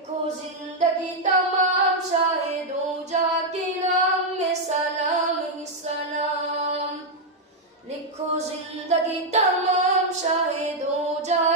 लिखो जिंदगी तमाम शाहिदों जाके नाम में सलाम ही सलाम। लिखो जिंदगी तमाम शाहिदों जा